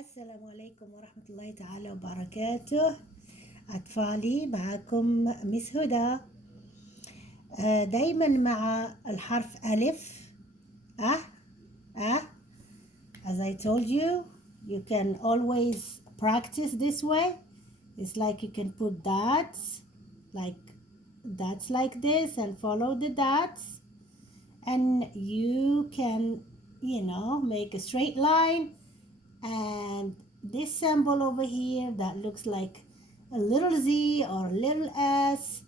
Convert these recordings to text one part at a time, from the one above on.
السلام عليكم ورحمة الله تعالى وبركاته. أطفالي، معكم مس هدى. دايما مع الحرف ألف. أه أه As I told you, you can always practice this way. It's like you can put dots like this and follow the dots, and you can make a straight line. And this symbol over here that looks like a little Z or a little S,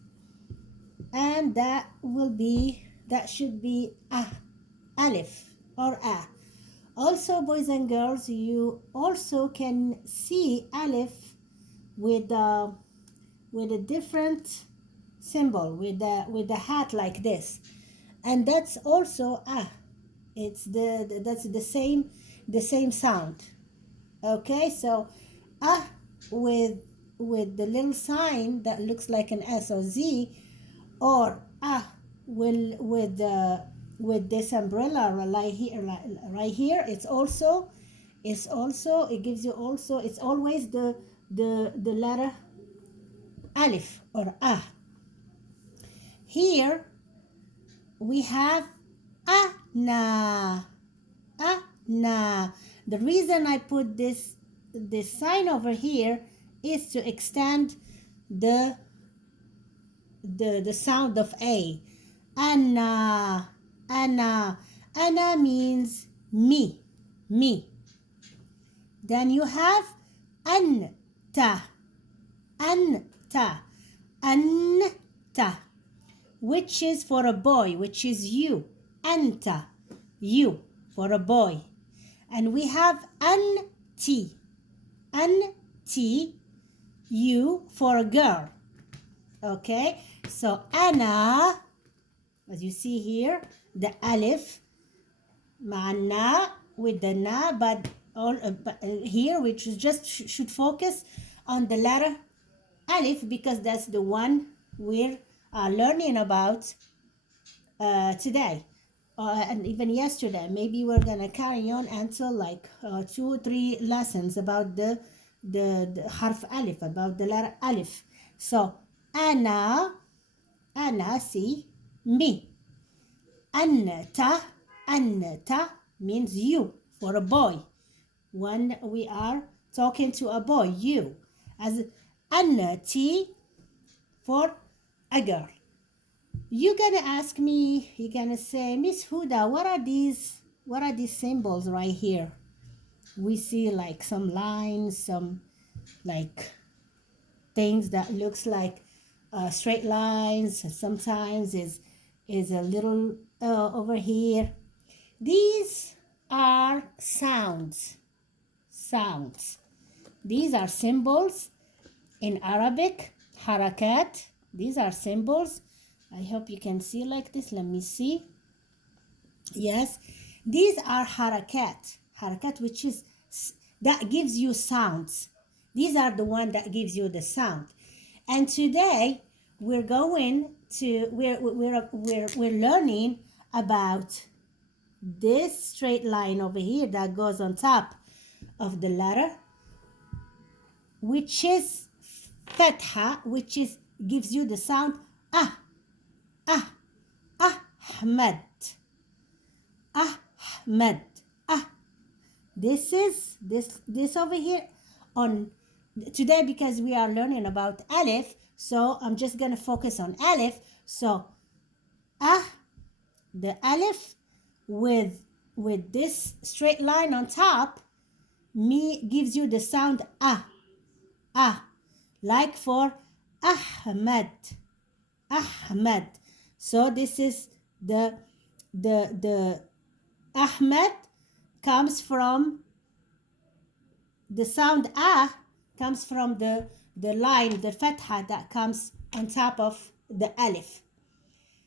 and that should be alif or a. Also, boys and girls, you also can see alif with a different symbol, with a hat like this, and that's also a. It's that's the same sound. Okay, so with the little sign that looks like an S or Z, or with this umbrella right here, it gives you also, it's always the letter alif or Here we have ana. The reason I put this sign over here is to extend the sound of a. Ana. Ana means me. Then you have anta, which is for a boy, which is you. Anta, you, for a boy. And we have anti, you, for a girl. Okay, so ana, as you see here, the alif, ma'ana with the na, but here we should focus on the letter alif, because that's the one we're learning about today. And even yesterday. Maybe we're gonna carry on until like 2 or 3 lessons about the harf alif, about the letter alif. So ana, see, me. Anta means you, for a boy. When we are talking to a boy, you. As anti, for a girl. You're gonna ask me, you're gonna say, Miss Huda, what are these symbols right here? We see like some lines, some like things that looks like straight lines. Sometimes is a little over here. These are sounds. These are symbols in Arabic, harakat. These are symbols. I hope you can see like this. Let me see. Yes, these are harakat, which is that gives you sounds. These are the one that gives you the sound. And today we're learning about this straight line over here that goes on top of the letter, which is fatha, which gives you the sound Ahmad. This over here on today, because we are learning about alif, so I'm just gonna focus on alif. So the alif with this straight line on top gives you the sound like for Ahmad. So this is the Ahmad comes from the sound comes from the line, the fatha that comes on top of the alif.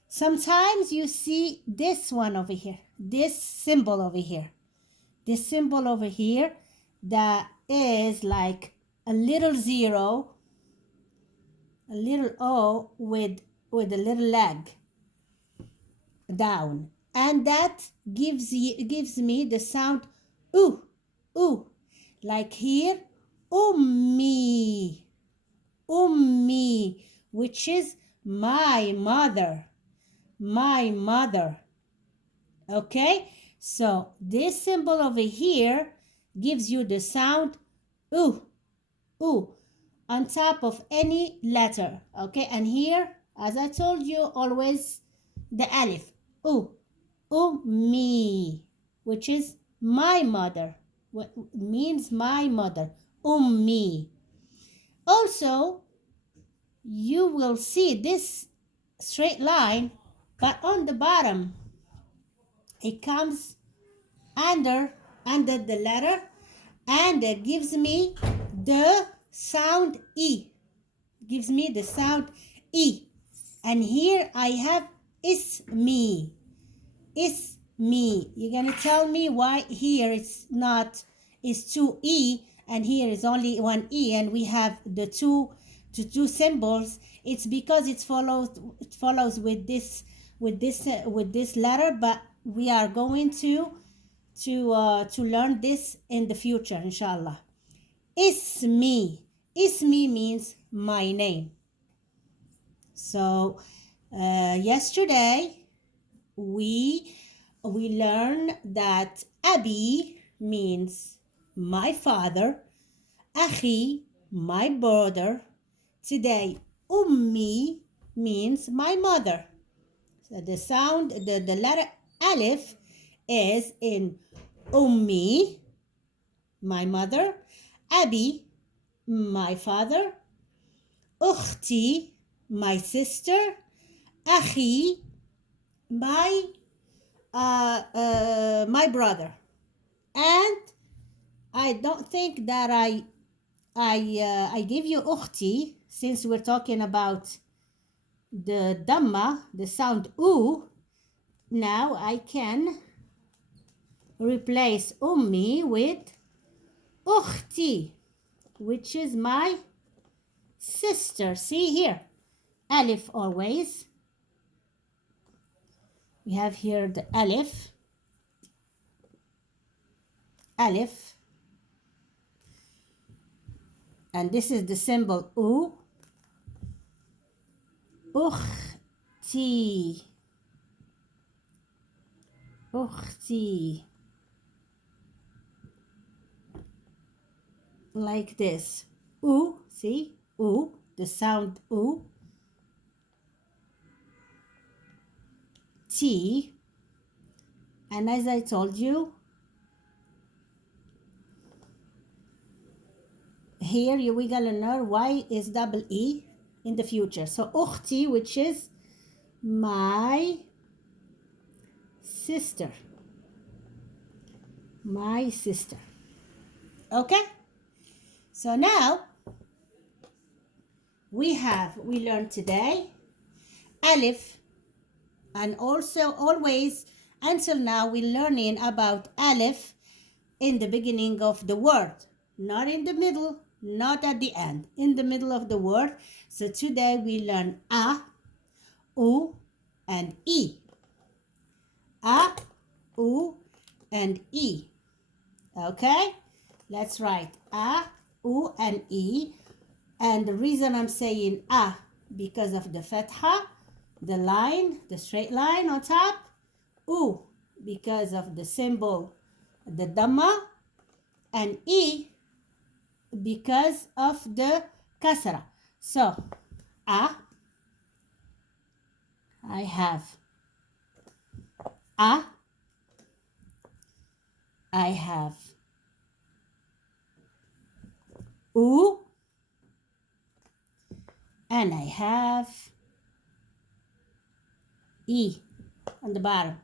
Sometimes you see this one over here, this symbol over here, that is like a little zero, a little O with a little leg down, and that gives me the sound ooh, Like here, ummi, ummi, which is my mother, my mother. Okay, so this symbol over here gives you the sound oo, oo, on top of any letter. Okay, and here, as I told you, always the alif, oo, ummi, which is my mother, what means my mother, ummi. Also, you will see this straight line, but on the bottom it comes under the letter, and it gives me the sound e, gives me the sound e. And here I have ismi, ismi. You're gonna tell me why here it's not, it's two e and here is only one e, and we have the two symbols. It's because it follows with this letter, but we are going to learn this in the future, inshallah. Ismi, ismi means my name. So yesterday we learned that abi means my father, akhi my brother. Today ummi means my mother. So the sound, the letter alif is in ummi, my mother, abi, my father, ukhti, my sister, akhi, my brother. And I don't think that I give you ukhti, since we're talking about the dhamma, the sound oo. Now I can replace ummi with ukhti, which is my sister. See here, alif always. We have here the alif, alif, and this is the symbol u. Ukhti, ukhti, like this. U, see, u, the sound u. T, and as I told you, here we're gonna learn why is double E in the future. So ukhti, which is my sister, my sister. Okay, so now we learned today alif, and also always until now we're learning about alif in the beginning of the word, not in the middle, not at the end, in the middle of the word. So today we learn a, u, and e. A, u, and e. Okay, let's write a, u, and e. And the reason I'm saying a, because of the fatha, the line, the straight line on top. U, because of the symbol, the dhamma. And e, because of the kasra. So I have a, I have u, and I have e on the bottom.